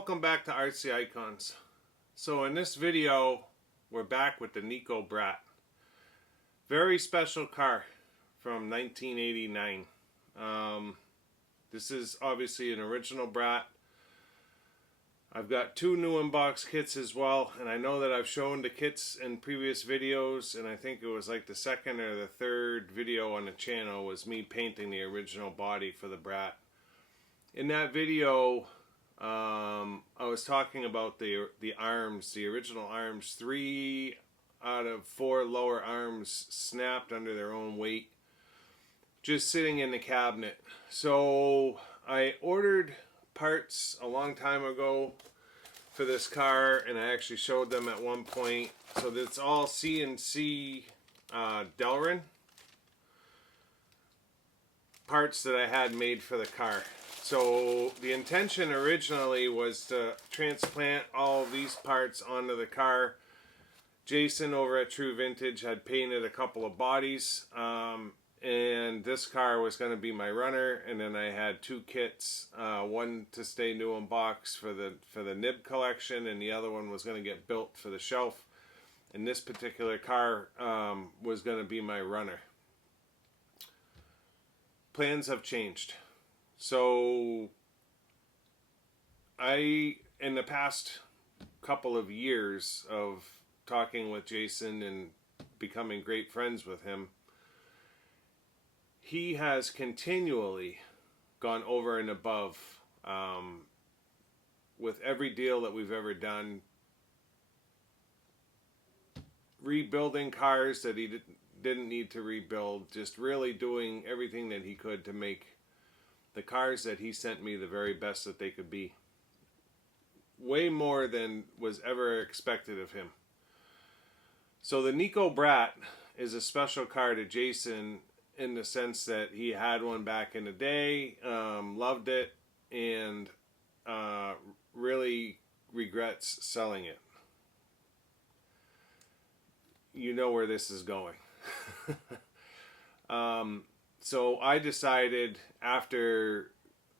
welcome back to Artsy Icons. So in this video, we're back with the Nikko Brat. Very special car from 1989. This is obviously an original Brat. I've got two new unbox kits as well, and I know that I've shown the kits in previous videos, and I think it was like the second or the third video on the channel was me painting the original body for the Brat. In that video, I was talking about the arms, the original arms. 3 out of 4 lower arms snapped under their own weight, just sitting in the cabinet. So I ordered parts a long time ago for this car, and I actually showed them at one point. So it's all CNC Delrin parts that I had made for the car. So the intention originally was to transplant all these parts onto the car. Jason over at True Vintage had painted a couple of bodies, and this car was going to be my runner. And then I had 2 kits, one to stay new in box for the nib collection, and the other one was going to get built for the shelf. And this particular car was going to be my runner. Plans have changed. So in the past couple of years of talking with Jason and becoming great friends with him, he has continually gone over and above with every deal that we've ever done, rebuilding cars that he didn't need to rebuild, just really doing everything that he could to make the cars that he sent me the very best that they could be. Way more than was ever expected of him. So the Nikko Brat is a special car to Jason in the sense that he had one back in the day, loved it, and really regrets selling it. You know where this is going. So I decided, after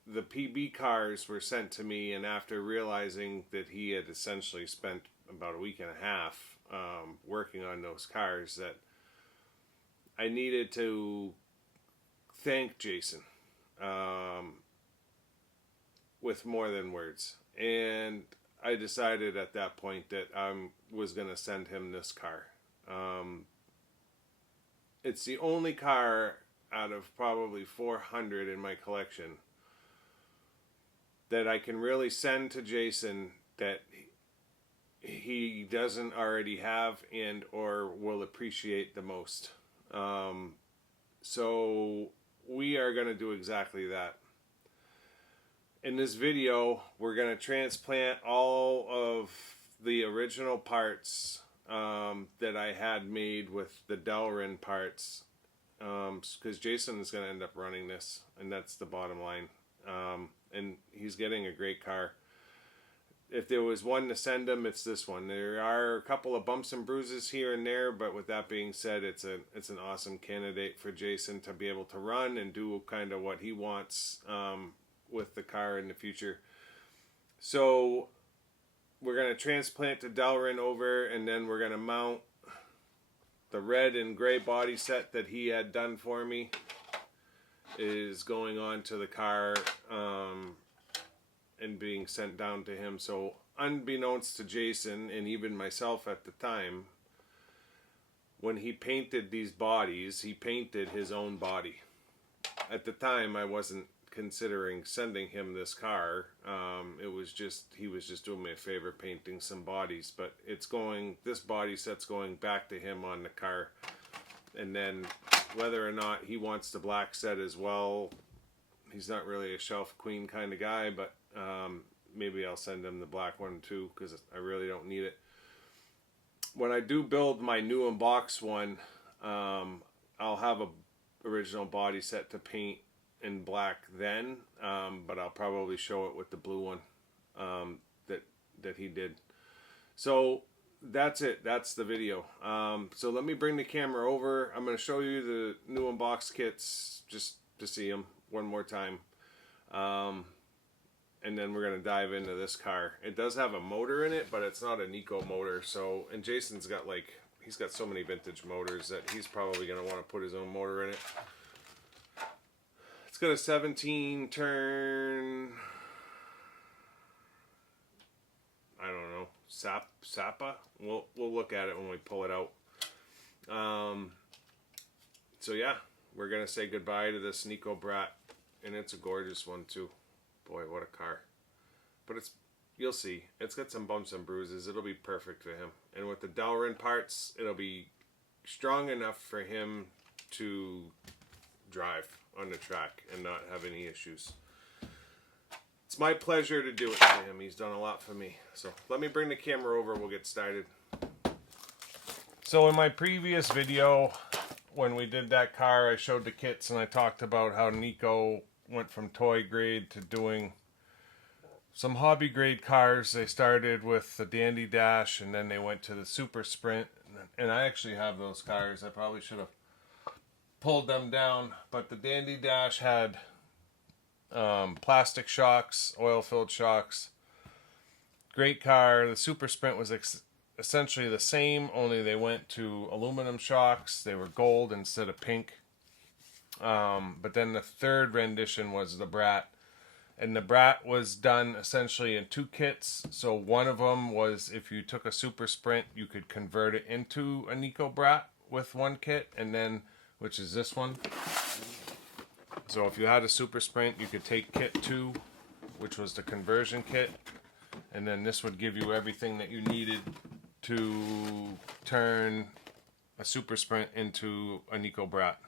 the PB cars were sent to me and after realizing that he had essentially spent about a week and a half working on those cars, that I needed to thank Jason with more than words. And I decided at that point that I was going to send him this car. It's the only car out of probably 400 in my collection that I can really send to Jason that he doesn't already have and or will appreciate the most. So we are going to do exactly that. In this video, we're going to transplant all of the original parts that I had made with the Delrin parts, because Jason is going to end up running this, and that's the bottom line. And he's getting a great car. If there was one to send him, it's this one. There are a couple of bumps and bruises here and there, but with that being said, it's an awesome candidate for Jason to be able to run and do kind of what he wants with the car in the future. So we're going to transplant the Delrin over, and then we're going to mount the red and gray body set that he had done for me is going on to the car and being sent down to him. So unbeknownst to Jason and even myself at the time, when he painted these bodies, he painted his own body. At the time, I wasn't considering sending him this car. It was just, he was just doing me a favor painting some bodies, but this body set's going back to him on the car. And then whether or not he wants the black set as well, he's not really a shelf queen kind of guy, but maybe I'll send him the black one too, because I really don't need it. When I do build my new unbox one, I'll have a original body set to paint in black then, but I'll probably show it with the blue one that he did. So that's it. That's the video. So let me bring the camera over. I'm going to show you the new unbox kits just to see them one more time. and then we're going to dive into this car. It does have a motor in it, but it's not a Nikko motor. So, and Jason's got like, he's got so many vintage motors that he's probably going to want to put his own motor in it. It's got a 17 turn, I don't know, Sapa. We'll look at it when we pull it out. So yeah, we're gonna say goodbye to this Nikko Brat, and it's a gorgeous one too. Boy, what a car! But it's, you'll see, it's got some bumps and bruises. It'll be perfect for him, and with the Delrin parts, it'll be strong enough for him to drive on the track and not have any issues. It's my pleasure to do it for him. He's done a lot for me. So let me bring the camera over. We'll get started. So in my previous video, when we did that car, I showed the kits and I talked about how Nico went from toy grade to doing some hobby grade cars. They started with the Dandy Dash and then they went to the Super Sprint. And I actually have those cars. I probably should have pulled them down. But the Dandy Dash had plastic shocks, oil-filled shocks. Great car. The Super Sprint was essentially the same, only they went to aluminum shocks. They were gold instead of pink. But then the third rendition was the Brat. And the Brat was done essentially in two kits. So one of them was, if you took a Super Sprint, you could convert it into a Nikko Brat with one kit, and then, which is this one. So if you had a Super Sprint, you could take kit 2, which was the conversion kit, and then this would give you everything that you needed to turn a Super Sprint into a Nikko Brat.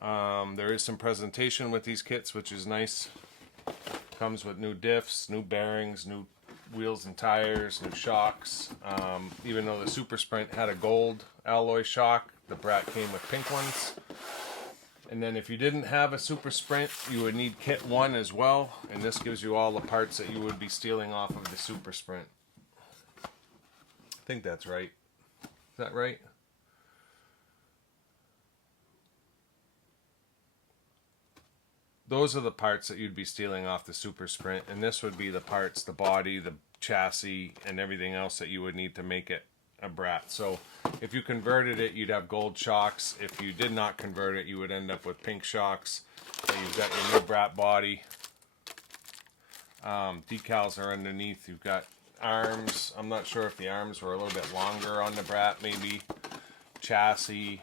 There is some presentation with these kits, which is nice. Comes with new diffs, new bearings, new wheels and tires, new shocks. Even though the Super Sprint had a gold alloy shock, the Brat came with pink ones. And then if you didn't have a Super Sprint, you would need kit 1 as well. And this gives you all the parts that you would be stealing off of the Super Sprint. I think that's right. Is that right? Those are the parts that you'd be stealing off the Super Sprint. And this would be the parts, the body, the chassis, and everything else that you would need to make it a Brat. So if you converted it, you'd have gold shocks. If you did not convert it, you would end up with pink shocks. And you've got your new Brat body. Decals are underneath. You've got arms. I'm not sure if the arms were a little bit longer on the Brat, maybe. Chassis,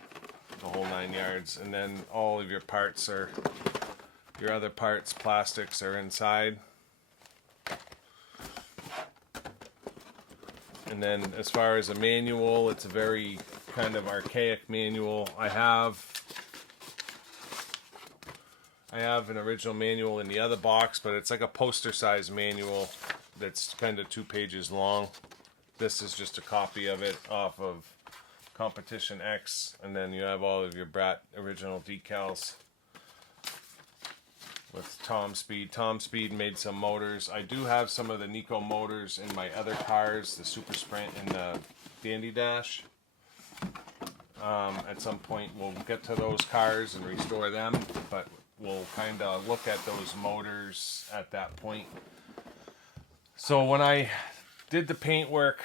the whole 9 yards. And then all of your parts are, your other parts, plastics, are inside. And then as far as a manual, it's a very kind of archaic manual. I have an original manual in the other box, but it's like a poster size manual that's kind of 2 pages long. This is just a copy of it off of Competition X, and then you have all of your Brat original decals with Tom Speed. Tom Speed made some motors. I do have some of the Nikko motors in my other cars, the Super Sprint and the Dandy Dash. At some point we'll get to those cars and restore them, but we'll kind of look at those motors at that point. So when I did the paint work,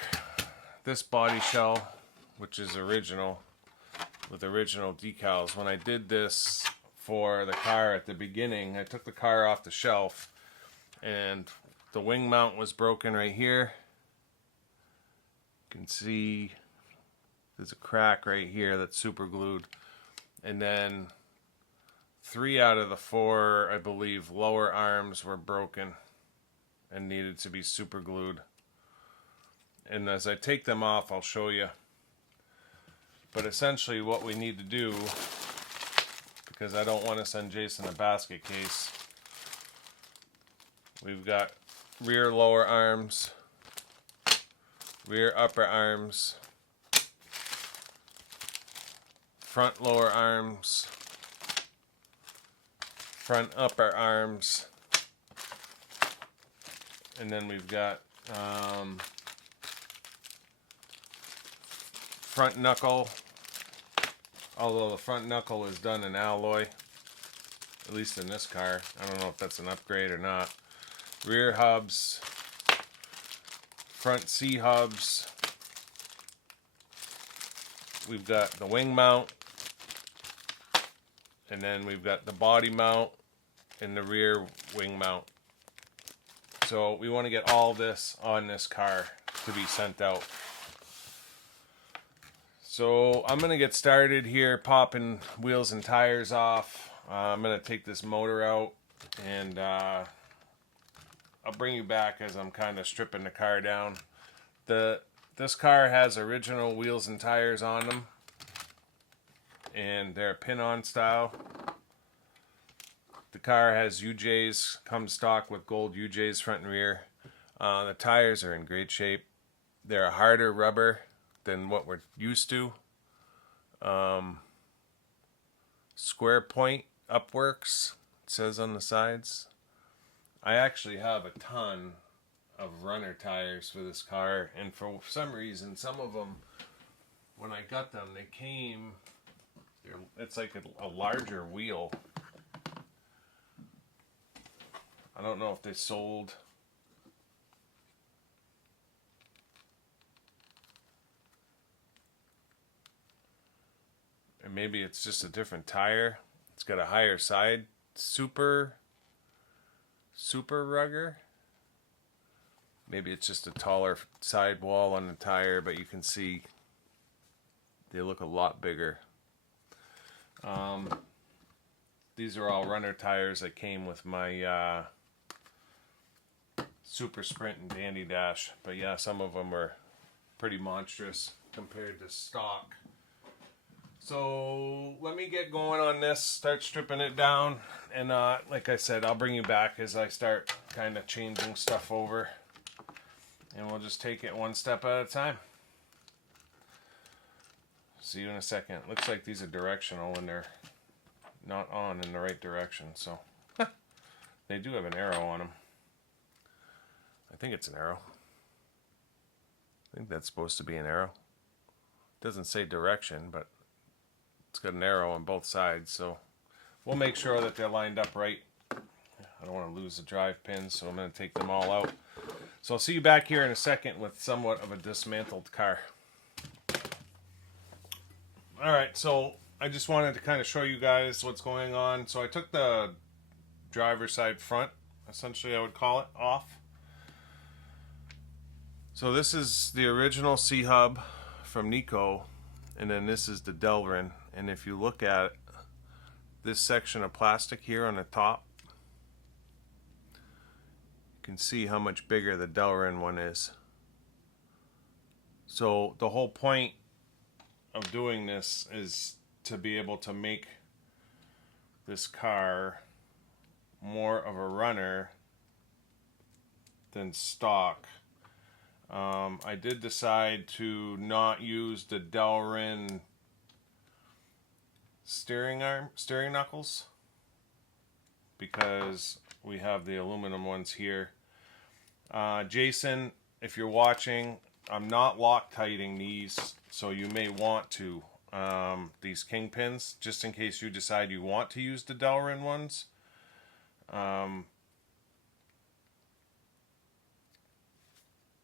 this body shell, which is original, with original decals, when I did this for the car at the beginning, I took the car off the shelf and the wing mount was broken right here. You can see there's a crack right here that's super glued, and then 3 out of the 4, I believe, lower arms were broken and needed to be super glued. And as I take them off, I'll show you. But essentially what we need to do, because I don't want to send Jason a basket case, we've got rear lower arms, rear upper arms, front lower arms, front upper arms, and then we've got front knuckle, although the front knuckle is done in alloy, at least in this car. I don't know if that's an upgrade or not. rear hubs, front C hubs. We've got the wing mount, and then we've got the body mount and the rear wing mount. So we want to get all this on this car to be sent out. So I'm going to get started here, popping wheels and tires off. I'm going to take this motor out, and I'll bring you back as I'm kind of stripping the car down. This car has original wheels and tires on them, and they're pin-on style. The car has UJs, comes stock with gold UJs front and rear. The tires are in great shape. They're a harder rubber than what we're used to. Square point upworks, it says on the sides. I actually have a ton of runner tires for this car, and for some reason, some of them, when I got them, they came, it's like a larger wheel. I don't know if they sold. And maybe it's just a different tire. It's got a higher side super rugger. Maybe it's just a taller sidewall on the tire, but you can see they look a lot bigger. These are all runner tires that came with my Super Sprint and Dandy Dash. But yeah, some of them are pretty monstrous compared to stock. So let me get going on this, start stripping it down, and like I said, I'll bring you back as I start kind of changing stuff over, and we'll just take it one step at a time. See you in a second. Looks like these are directional and they're not on in the right direction, so they do have an arrow on them. I think it's an arrow. I think that's supposed to be an arrow. It doesn't say direction, but it's got an arrow on both sides, so we'll make sure that they're lined up right. I don't want to lose the drive pins, so I'm going to take them all out. So I'll see you back here in a second with somewhat of a dismantled car. Alright, so I just wanted to kind of show you guys what's going on. So I took the driver's side front, essentially I would call it, off. So this is the original C-hub from Nico, and then this is the Delrin. And if you look at this section of plastic here on the top, you can see how much bigger the Delrin one is. So the whole point of doing this is to be able to make this car more of a runner than stock. I did decide to not use the Delrin steering knuckles, because we have the aluminum ones here. Jason, if you're watching, I'm not Loctiting these, so you may want to, these kingpins, just in case you decide you want to use the Delrin ones.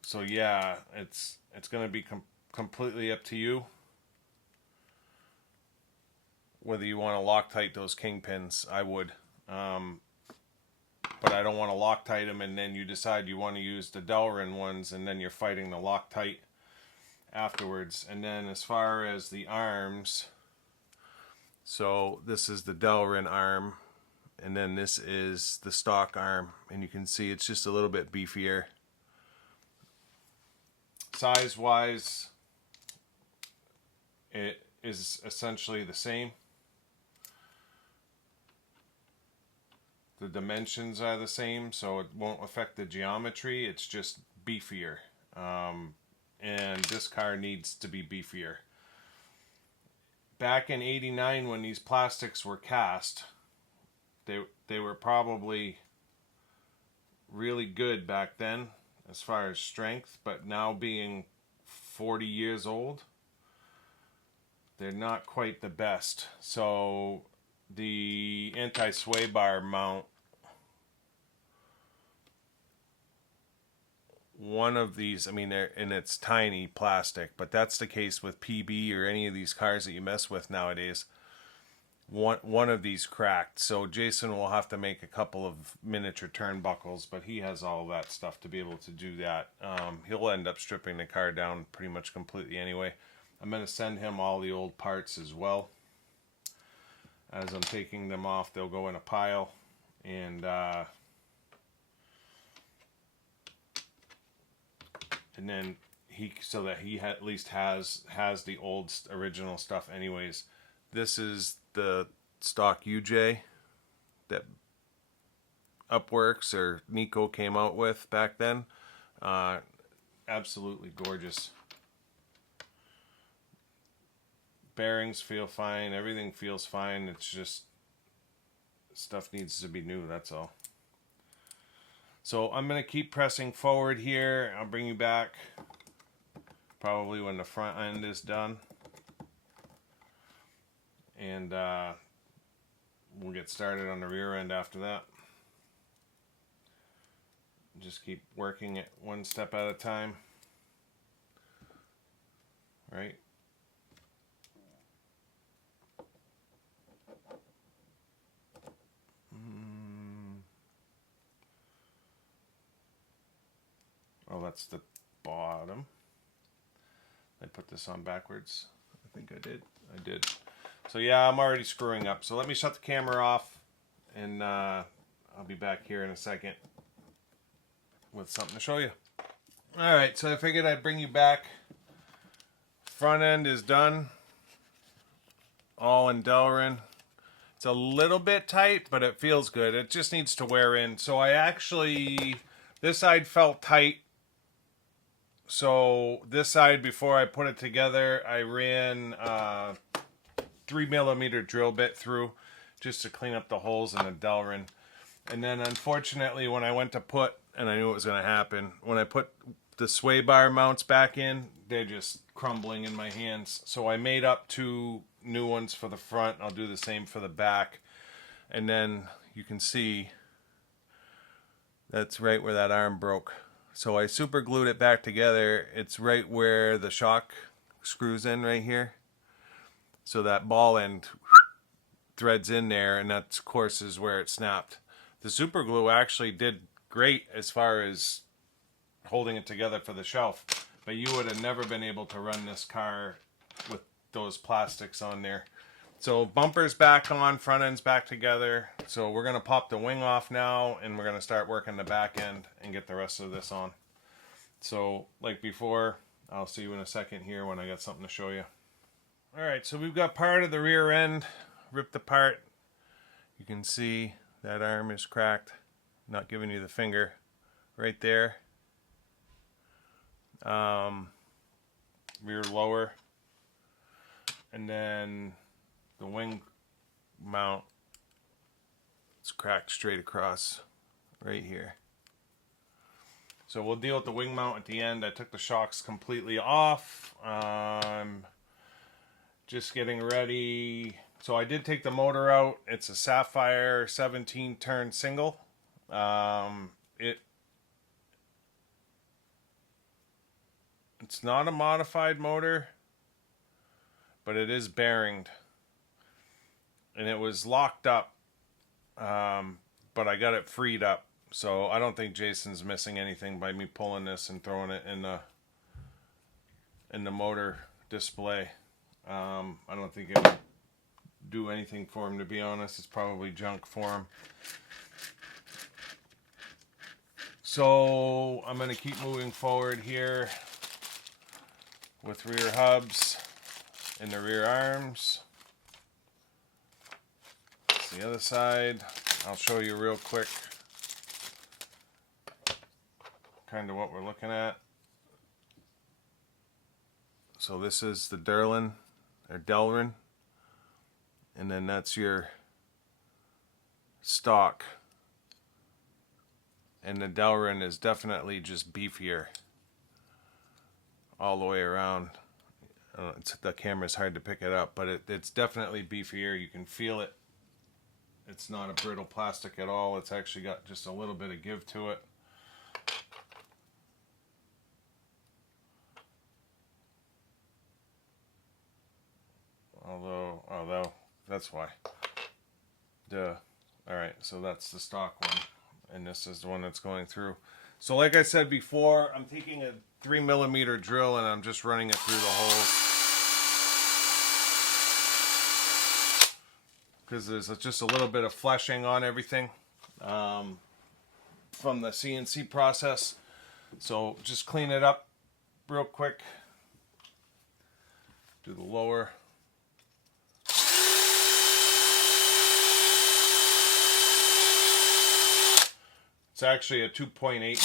So yeah, it's going to be completely up to you whether you want to Loctite those kingpins. I would, but I don't want to Loctite them and then you decide you want to use the Delrin ones and then you're fighting the Loctite afterwards. And then as far as the arms, so this is the Delrin arm, and then this is the stock arm, and you can see it's just a little bit beefier. Size wise, it is essentially the same. The dimensions are the same, so it won't affect the geometry. It's just beefier. And this car needs to be beefier. Back in '89, when these plastics were cast, they were probably really good back then as far as strength, but now being 40 years old, they're not quite the best. So the anti-sway bar mount one of these, I mean, and it's tiny plastic, but that's the case with PB or any of these cars that you mess with nowadays. One of these cracked, so Jason will have to make a couple of miniature turnbuckles, but he has all that stuff to be able to do that. He'll end up stripping the car down pretty much completely anyway. I'm going to send him all the old parts as well. As I'm taking them off, they'll go in a pile, and then so that he at least has the old original stuff anyways. This is the stock UJ that Upworks or Nico came out with back then. Absolutely gorgeous. Bearings feel fine, everything feels fine. It's just stuff needs to be new, that's all. So I'm going to keep pressing forward here. I'll bring you back probably when the front end is done. And we'll get started on the rear end after that. Just keep working it one step at a time. Right? Oh, that's the bottom. I put this on backwards. I think I did. I did. So yeah, I'm already screwing up. So let me shut the camera off, and I'll be back here in a second with something to show you. Alright, so I figured I'd bring you back. Front end is done. All in Delrin. It's a little bit tight, but it feels good. It just needs to wear in. So I actually, this side felt tight. So this side, before I put it together, I ran 3mm drill bit through just to clean up the holes in the Delrin. And then unfortunately, when I went to put, and I knew it was going to happen, when I put the sway bar mounts back in, they're just crumbling in my hands. So I made up 2 new ones for the front. I'll do the same for the back. And then you can see that's right where that arm broke. So I super glued it back together. It's right where the shock screws in right here. So that ball end threads in there, and that, of course, is where it snapped. The super glue actually did great as far as holding it together for the shelf, but you would have never been able to run this car with those plastics on there. So bumper's back on, front end's back together. So we're gonna pop the wing off now, and we're gonna start working the back end and get the rest of this on. So like before, I'll see you in a second here when I got something to show you. Alright, so we've got part of the rear end ripped apart. You can see that arm is cracked. Not giving you the finger right there. Rear lower. And then the wing mount, it's cracked straight across right here. So we'll deal with the wing mount at the end. I took the shocks completely off. Just getting ready. So I did take the motor out. It's a Sapphire 17 turn single. It's not a modified motor, but it is bearinged. And it was locked up, but I got it freed up. So I don't think Jason's missing anything by me pulling this and throwing it in the motor display. I don't think it would do anything for him, to be honest. It's probably junk for him. So I'm going to keep moving forward here with rear hubs and the rear arms. The other side, I'll show you real quick kind of what we're looking at. So this is the Delrin, and then that's your stock. And the Delrin is definitely just beefier all the way around. The camera's hard to pick it up, but it's definitely beefier. You can feel it. It's not a brittle plastic at all. It's actually got just a little bit of give to it. that's why. Duh. Alright, so that's the stock one. And this is the one that's going through. So like I said before, I'm taking a 3mm drill and I'm just running it through the holes. Because there's just a little bit of fleshing on everything from the CNC process. So just clean it up real quick. Do the lower. It's actually a 2.8mm.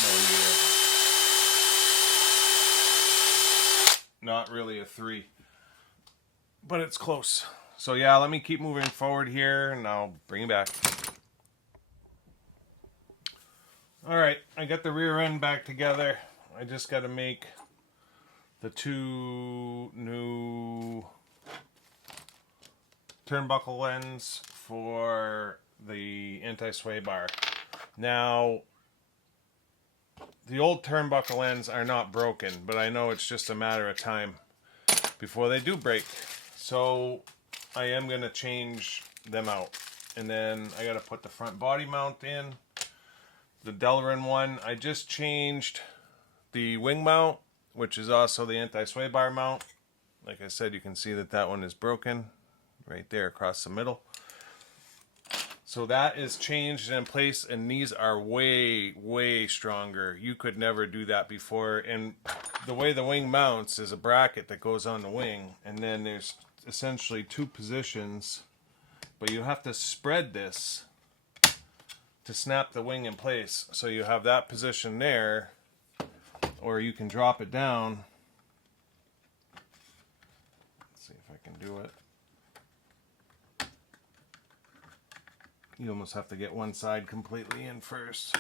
Not really a 3. But it's close. So yeah, let me keep moving forward here and I'll bring you back. Alright, I got the rear end back together. I just got to make the 2 new turnbuckle ends for the anti-sway bar. Now, the old turnbuckle ends are not broken, but I know it's just a matter of time before they do break. So I am going to change them out. And then I got to put the front body mount in. The Delrin one, I just changed the wing mount, which is also the anti-sway bar mount. Like I said, you can see that that one is broken right there across the middle. So that is changed in place, and these are way, way stronger. You could never do that before. And the way the wing mounts is a bracket that goes on the wing, and then there's essentially 2 positions, but you have to spread this to snap the wing in place. So you have that position there, or you can drop it down. Let's see if I can do it. You almost have to get one side completely in first.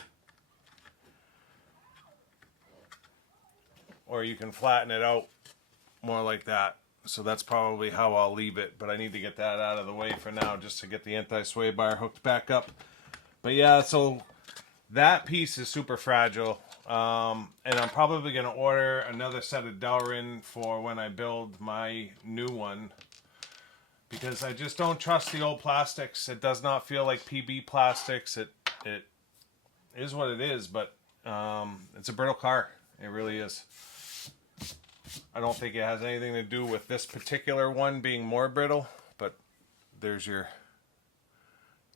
Or you can flatten it out more like that. So that's probably how I'll leave it, but I need to get that out of the way for now just to get the anti-sway bar hooked back up. But yeah, so that piece is super fragile. And I'm probably going to order another set of Delrin for when I build my new one. Because I just don't trust the old plastics. It does not feel like PB plastics. It is what it is, but it's a brittle car. It really is. I don't think it has anything to do with this particular one being more brittle, but there's your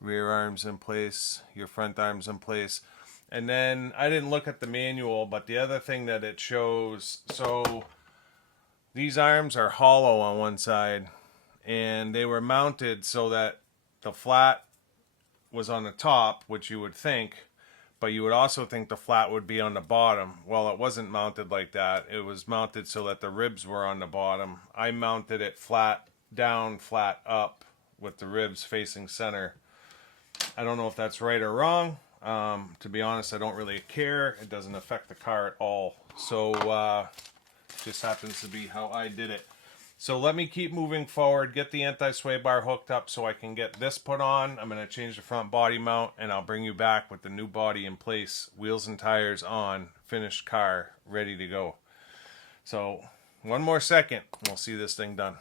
rear arms in place, your front arms in place. And then I didn't look at the manual, but the other thing that it shows, so these arms are hollow on one side, and they were mounted so that the flat was on the top, which you would think, but you would also think the flat would be on the bottom. Well, it wasn't mounted like that. It was mounted so that the ribs were on the bottom. I mounted it flat down, flat up, with the ribs facing center. I don't know if that's right or wrong. To be honest, I don't really care. It doesn't affect the car at all. So, just happens to be how I did it. So let me keep moving forward, get the anti-sway bar hooked up so I can get this put on. I'm going to change the front body mount, and I'll bring you back with the new body in place, wheels and tires on, finished car, ready to go. So one more second, we'll see this thing done.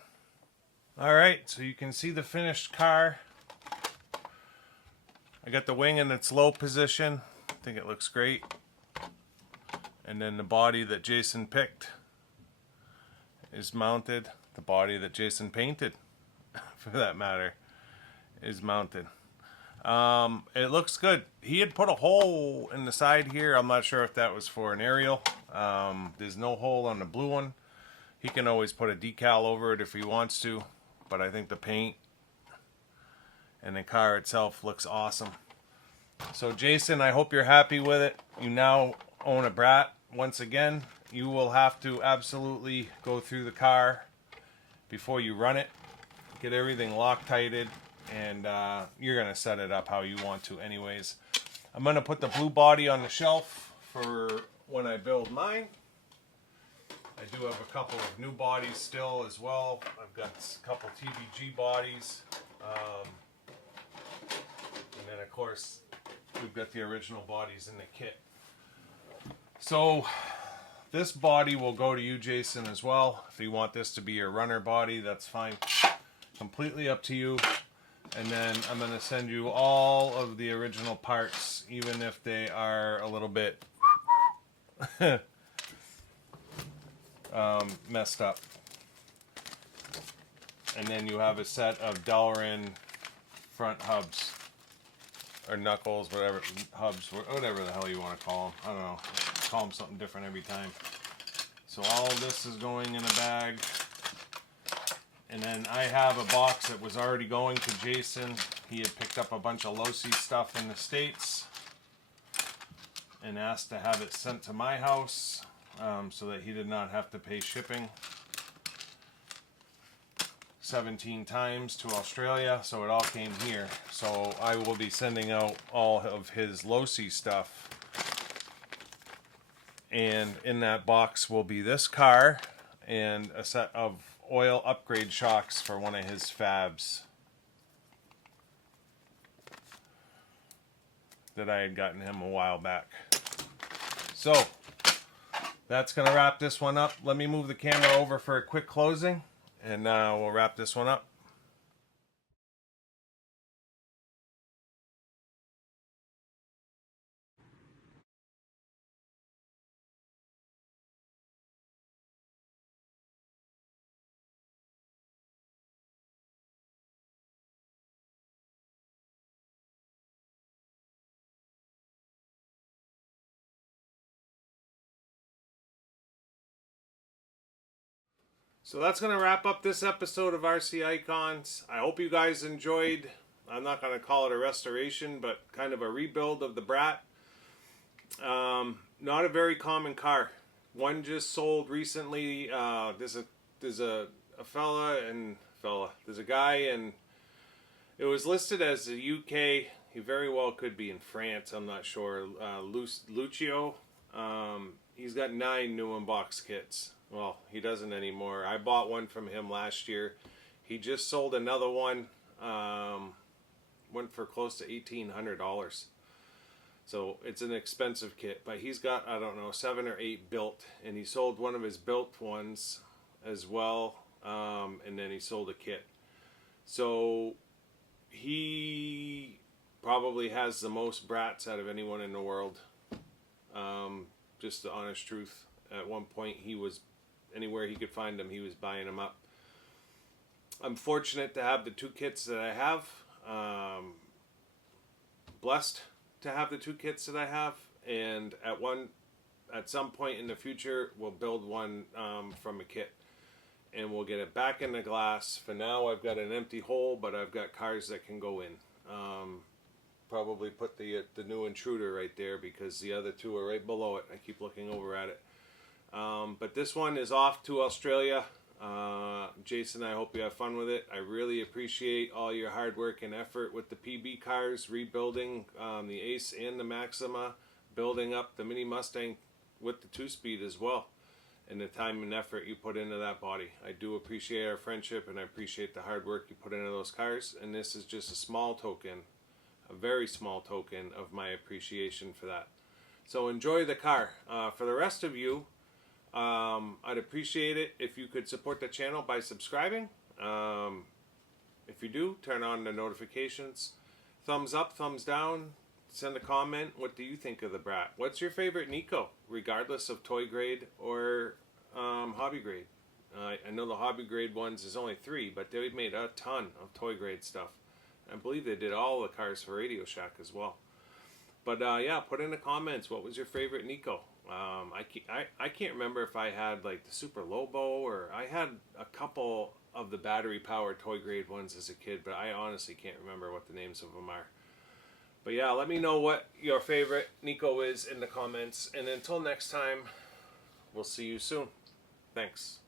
All right, so you can see the finished car. I got the wing in its low position. I think it looks great. And then the body that Jason picked is mounted. The body that Jason painted, for that matter, is mounted. It looks good. He had put a hole in the side here. I'm not sure if that was for an aerial. There's no hole on the blue one. He can always put a decal over it if he wants to, but I think the paint and the car itself looks awesome. So Jason, I hope you're happy with it. You now own a Brat. Once again, you will have to absolutely go through the car before you run it, get everything Loctited, and you're going to set it up how you want to anyways. I'm going to put the blue body on the shelf for when I build mine. I do have a couple of new bodies still as well. I've got a couple TBG bodies. And then of course, we've got the original bodies in the kit. So this body will go to you, Jason, as well. If you want this to be your runner body, that's fine. Completely up to you. And then I'm going to send you all of the original parts, even if they are a little bit messed up. And then you have a set of Delrin front hubs. Or knuckles, whatever, hubs, whatever the hell you want to call them. I don't know. Call them something different every time. So all of this is going in a bag. And then I have a box that was already going to Jason. He had picked up a bunch of Losi stuff in the States and asked to have it sent to my house so that he did not have to pay shipping 17 times to Australia, so it all came here. So I will be sending out all of his Losi stuff, and in that box will be this car and a set of oil upgrade shocks for one of his fabs that I had gotten him a while back. So that's gonna wrap this one up. Let me move the camera over for a quick closing, and we'll wrap this one up. So that's going to wrap up this episode of RC Icons. I hope you guys enjoyed. I'm not going to call it a restoration, but kind of a rebuild of the Brat. Not a very common car. One just sold recently. There's a guy, and it was listed as a UK. He very well could be in France. I'm not sure. Lucio. He's got 9 new unboxed kits. Well, he doesn't anymore. I bought one from him last year. He just sold another one. Went for close to $1,800. So it's an expensive kit. But he's got, I don't know, 7 or 8 built. And he sold one of his built ones as well. And then he sold a kit. So he probably has the most Brats out of anyone in the world. Just the honest truth. At one point he was, anywhere he could find them, he was buying them up. I'm fortunate to have the 2 kits that I have. Blessed to have the 2 kits that I have, and at some point in the future we'll build one from a kit, and we'll get it back in the glass. For now I've got an empty hole, but I've got cars that can go in. Probably put the new Intruder right there because the other 2 are right below it. I keep looking over at it. But this one is off to Australia. Jason, I hope you have fun with it. I really appreciate all your hard work and effort with the PB cars, rebuilding the Ace and the Maxima, building up the Mini Mustang with the 2-speed as well, and the time and effort you put into that body. I do appreciate our friendship, and I appreciate the hard work you put into those cars, and this is just a small token, a very small token of my appreciation for that. So enjoy the car. For the rest of you, I'd appreciate it if you could support the channel by subscribing. If you do, turn on the notifications. Thumbs up, thumbs down, send a comment. What do you think of the Brat? What's your favorite Nico, regardless of toy grade or hobby grade? I know the hobby grade ones is only 3, but they made a ton of toy grade stuff. I believe they did all the cars for Radio Shack as well. But yeah, put in the comments, what was your favorite Nico? I can't remember if I had like the Super Lobo, or I had a couple of the battery powered toy grade ones as a kid, but I honestly can't remember what the names of them are. But yeah, let me know what your favorite Nico is in the comments, and until next time, we'll see you soon. Thanks.